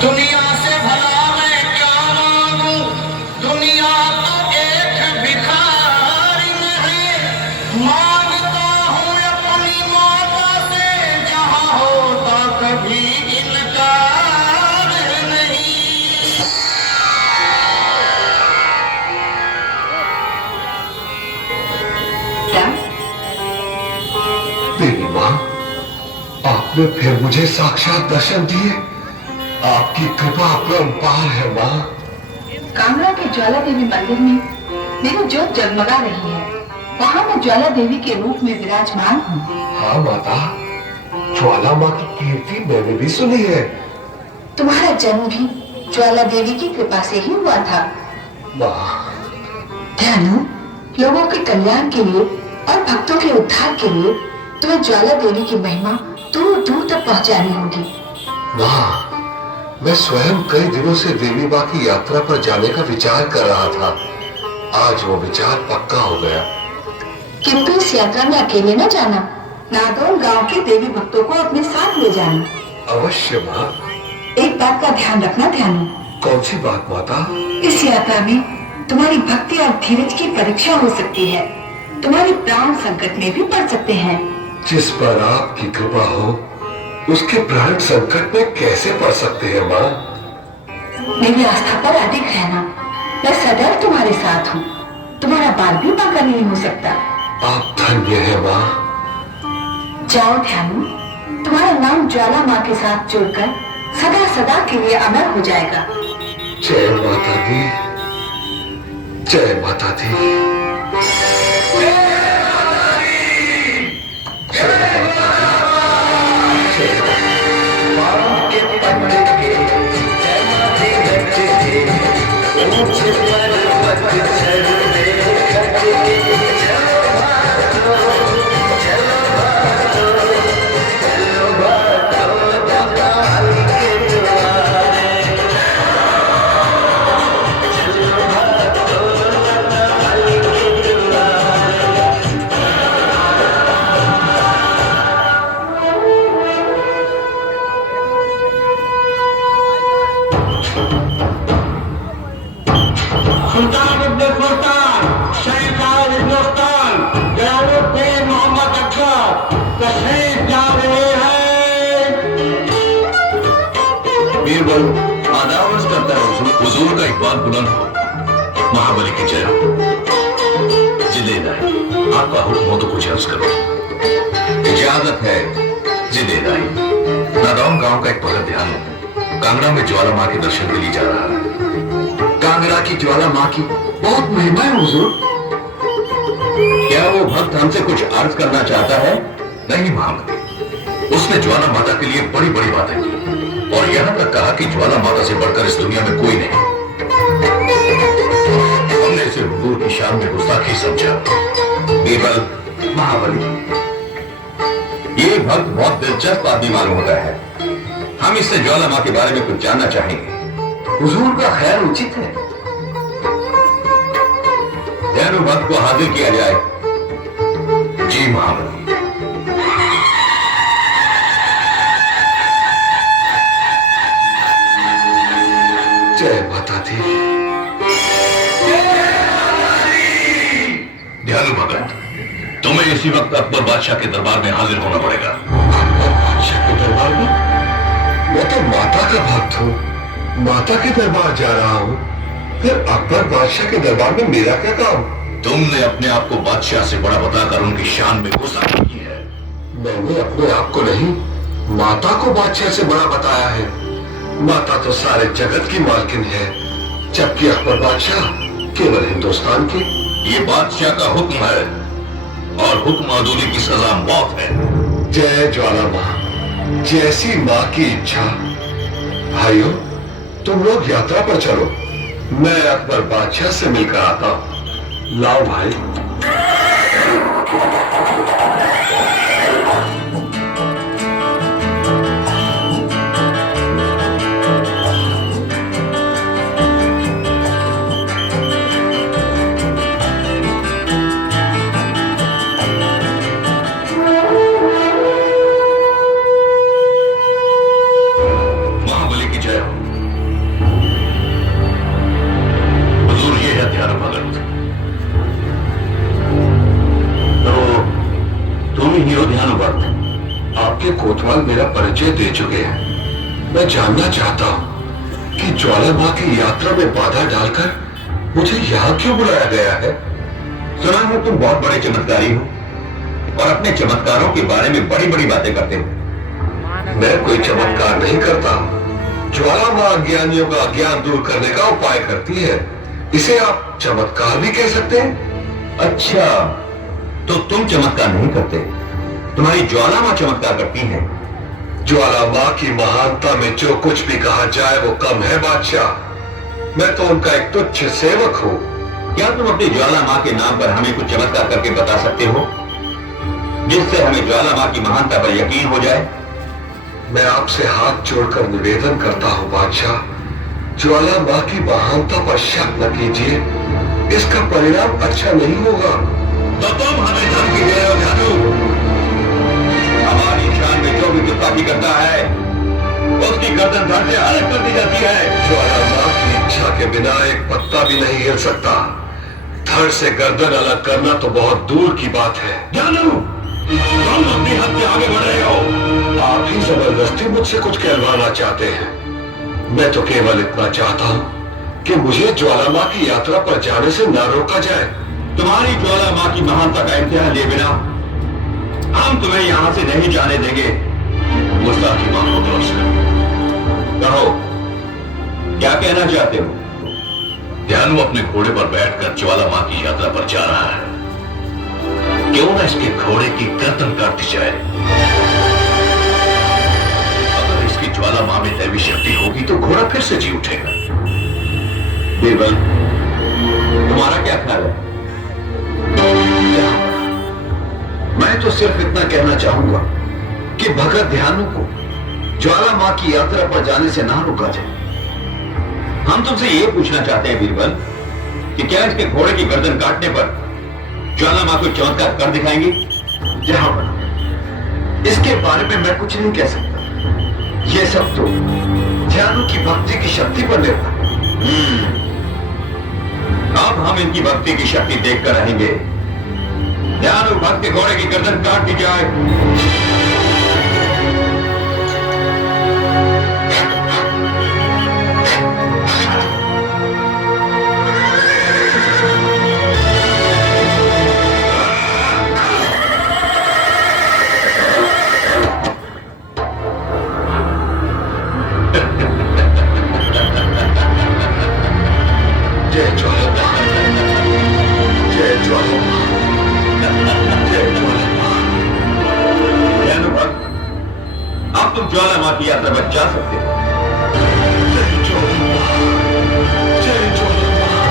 दुनिया से भला मैं क्या मांगू, दुनिया तो एक भिखारी नहीं। मांगता हूँ अपनी माता से, जहाँ होता कभी इनकार नहीं। क्या? देवी माँ, आपने फिर मुझे साक्षात दर्शन दिए। आपकी कृपा अपरंपार है माँ। कांगड़ा के ज्वाला देवी मंदिर में मेरी ज्योत जगमगा रही है। वहाँ मैं ज्वाला देवी के रूप में विराजमान हूँ। हाँ माता, ज्वाला माँ की कीर्ति मैंने भी सुनी है। तुम्हारा जन्म भी ज्वाला देवी की कृपा से ही हुआ था। माँ, ध्यानु, लोगों के कल्याण के लिए और भक्तों के उद्धार के लिए तुम्हें ज्वाला देवी की महिमा दूर दूर तक पहुँचानी होगी। माँ, मैं स्वयं कई दिनों से देवी माँ की यात्रा पर जाने का विचार कर रहा था। आज वो विचार पक्का हो गया। किंतु इस यात्रा में अकेले न जाना, नादौन गांव के देवी भक्तों को अपने साथ ले जाना। अवश्य माँ। एक बात का ध्यान रखना ध्यानु। कौन सी बात माता? इस यात्रा में तुम्हारी भक्ति और धीरज की परीक्षा हो सकती है। तुम्हारे प्राण संकट में भी पड़ सकते हैं। जिस पर आपकी कृपा हो, उसके प्राण संकट में कैसे पड़ सकते हैं माँ? मेरी आस्था पर अडिग रहना। मैं सदैव तुम्हारे साथ हूँ। तुम्हारा बाल भी बांका नहीं हो सकता। आप धन्य है माँ। जाओ ध्यानु, तुम्हारा नाम ज्वाला माँ के साथ जुड़कर सदा सदा के लिए अमर हो जाएगा। जय माता दी, जय माता दी। सुल्तान इब्न सुल्तान, शहंशाह हिंदुस्तान, जलालुद्दीन मोहम्मद अकबर तशरीफ ला रहे हैं। बीरबल आदावर्स करता है हुजूर का इकबाल बुलंद हो। महाबली की जय हो। जिलेदाई, आपका हुक्म हो तो कुछ अर्ज करो। इजाजत है जिलेदाई। नादौन गांव का एक भगत ध्यान कांगड़ा में ज्वाला माँ के दर्शन के लिए जा रहा है। कांगड़ा की ज्वाला माँ की बहुत महिमा है हुजूर। क्या वो भक्त हमसे कुछ अर्ज करना चाहता है? नहीं महामती, उसने ज्वाला माता के लिए बड़ी बड़ी बातें की और यहाँ तक कहा कि ज्वाला माता से बढ़कर इस दुनिया में कोई नहीं। हमने इसे हुजूर की शान में गुस्ताखी समझा। बीरबल, महाबली, ये भक्त बहुत दिलचस्प आदमी मालूम होता है। हम इससे ज्वाला माँ के बारे में कुछ जानना चाहेंगे। हुजूर का ख्याल उचित है। ध्यानु भक्त को हाजिर किया जाए। जी महाबली। जय माता दी। ध्यानु भगत, तुम्हें इसी वक्त अकबर बादशाह के दरबार में हाजिर होना पड़ेगा। बादशाह के दरबार में? मैं तो माता का भक्त हूँ, माता के दरबार जा रहा हूँ। फिर अकबर बादशाह के दरबार में मेरा क्या काम? तुमने अपने आप को बादशाह से बड़ा बताकर उनकी शान में गुस्ताखी की है। मैंने अपने आप को नहीं, माता को बादशाह से बड़ा बताया है। माता तो सारे जगत की मालकिन है, जबकि अकबर बादशाह केवल हिंदुस्तान की। ये बादशाह का हुक्म है और हुक्म अदूली की सजा मौत है। जय ज्वाला माँ, जैसी माँ की इच्छा। भाइयों, तुम लोग यात्रा पर चलो, मैं अकबर बादशाह से मिलकर आता हूँ। लाओ भाई। महाबली की जय हो। परिचय दे चुके हैं। मैं जानना चाहता हूं कि ज्वाला मां की यात्रा में बाधा डालकर मुझे यहाँ क्यों बुलाया गया है? सुना है तुम बहुत बड़े चमत्कारी हो और अपने चमत्कारों के बारे में बड़ी बड़ी बातें करते हो। मैं कोई चमत्कार नहीं करता। ज्वाला मां अज्ञानियों का अज्ञान दूर करने का उपाय करती है। इसे आप चमत्कार भी कह सकते हैं। अच्छा, तो तुम चमत्कार नहीं करते, तुम्हारी ज्वाला मां चमत्कार करती है। ज्वाला मां की महानता में जो कुछ भी कहा जाए वो कम है बादशाह। मैं तो उनका एक तुच्छ सेवक हूं। क्या तुम अपनी ज्वाला मां के नाम पर हमें कुछ चमत्कार करके बता सकते हो जिससे हमें ज्वाला मां की महानता पर यकीन हो जाए? मैं आपसे हाथ जोड़कर निवेदन करता हूं बादशाह, ज्वाला मां की महानता पर शक न कीजिए। इसका परिणाम अच्छा नहीं होगा। तो तुम हमें धमकी दे रहे हो जादू? हमारी शान में जो भी गुस्ताखी करता है उसकी गर्दन धड़ से अलग कर दी जाती है। ज्वाला मां की इच्छा के बिना एक पत्ता भी नहीं हिल सकता। धड़ से गर्दन अलग करना तो बहुत दूर की बात है। जानू, तुम अपनी हद से आगे बढ़ रहे हो। आप ही जबरदस्ती मुझसे कुछ कहलवाना चाहते हैं। मैं तो केवल इतना चाहता हूं कि मुझे ज्वाला मां की यात्रा पर जाने से न रोका जाए। तुम्हारी ज्वाला मां की महानता का इम्तिहान लिए बिना हम तुम्हें यहां से नहीं जाने देंगे। गुस्ताखी मां को तरफ से कहो, क्या कहना चाहते हो? ध्यानु अपने घोड़े पर बैठकर ज्वाला मां की यात्रा पर जा रहा है। क्यों ना इसके घोड़े की गर्दन काट दी जाए। अगर इसकी ज्वाला मां में दैवी शक्ति होगी तो घोड़ा फिर से जी उठेगा। बीरबल, तुम्हारा क्या ख्याल है? मैं तो सिर्फ इतना कहना चाहूंगा कि भगत ध्यानु को ज्वाला मां की यात्रा पर जाने से ना रोका जाए। हम तुमसे यह पूछना चाहते हैं बीरबल कि क्या इसके घोड़े की गर्दन काटने पर ज्वाला मां को चमत्कार कर दिखाएंगी? जहां पर इसके बारे में मैं कुछ नहीं कह सकता। यह सब तो ध्यानु की भक्ति की शक्ति पर निर्भर। अब हम इनकी भक्ति की शक्ति देखकर रहेंगे। ध्यानु भक्त के घोड़े की गर्दन काट दी जाए। जय ज्वाला मां, जय ज्वाला मां, जय ज्वाला मां। ध्यानु भक्त, अब तुम ज्वाला मां की यात्रा पर जा सकते हो। जय ज्वाला मां, जय ज्वाला मां।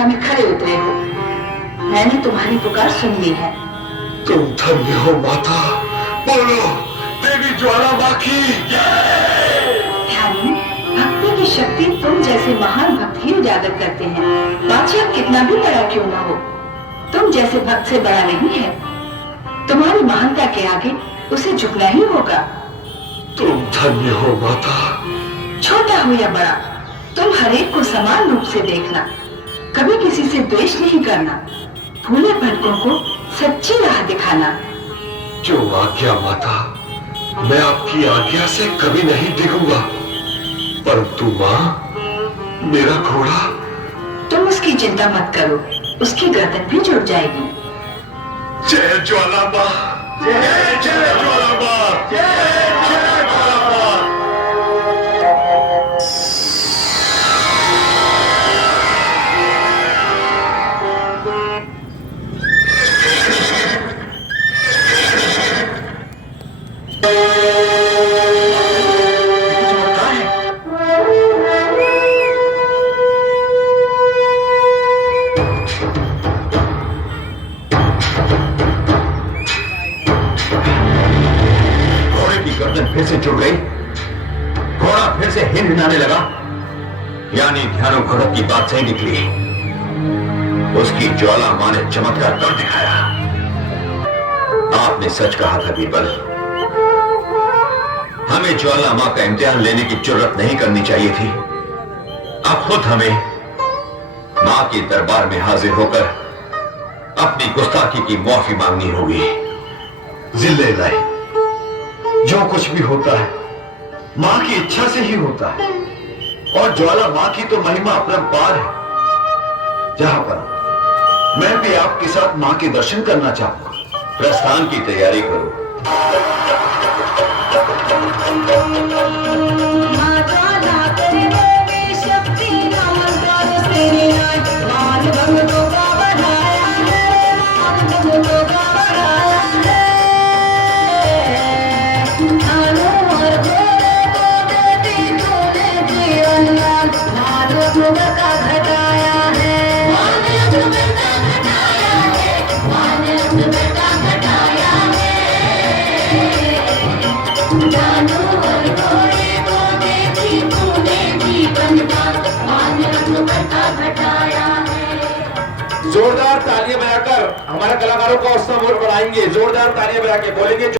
में खड़े उतरे हो। मैंने तुम्हारी पुकार सुन ली है। तुम धन्य हो माता। बोलो देवी ज्वाला मां की जय। ध्यानु, भक्ति की शक्ति तुम जैसे महान भक्त ही उजागर करते हैं। बादशाह कितना भी बड़ा क्यों ना हो, तुम जैसे भक्त से बड़ा नहीं है। तुम्हारी महानता के आगे उसे झुकना ही होगा। तुम धन्य हो माता। छोटा हो या बड़ा, तुम हर एक को समान रूप से देखना, कभी किसी से द्वेष नहीं करना। भूले भटकों को सच्ची राह दिखाना। जो आज्ञा माता, मैं आपकी आज्ञा से कभी नहीं डिगूंगा, परंतु मां, मेरा घोड़ा। तुम उसकी चिंता मत करो, उसकी गर्दन भी जुड़ जाएगी। जय ज्वाला मां, जय जय ज्वाला मां, जय जय ज्वाला मां। फिर से जुड़ गई, घोड़ा फिर से हिनहिनाने लगा, यानी ध्यानो घोड़क की बात सही निकली। उसकी ज्वाला मां ने चमत्कार कर दिखाया। आपने सच कहा था बीरबल, हमें ज्वाला मां का इम्तिहान लेने की जरूरत नहीं करनी चाहिए थी। अब खुद हमें मां के दरबार में हाजिर होकर अपनी गुस्ताखी की माफी मांगनी होगी। जिले लाई, जो कुछ भी होता है मां की इच्छा से ही होता है, और ज्वाला मां की तो महिमा अपरंपार है। जहां पर मैं भी आपके साथ मां के दर्शन करना चाहूंगा। प्रस्थान की तैयारी करो। जोरदार तालियां बजाकर हमारे कलाकारों का हौसला बढ़ाएंगे। जोरदार तालियां बजा के बोलेंगे।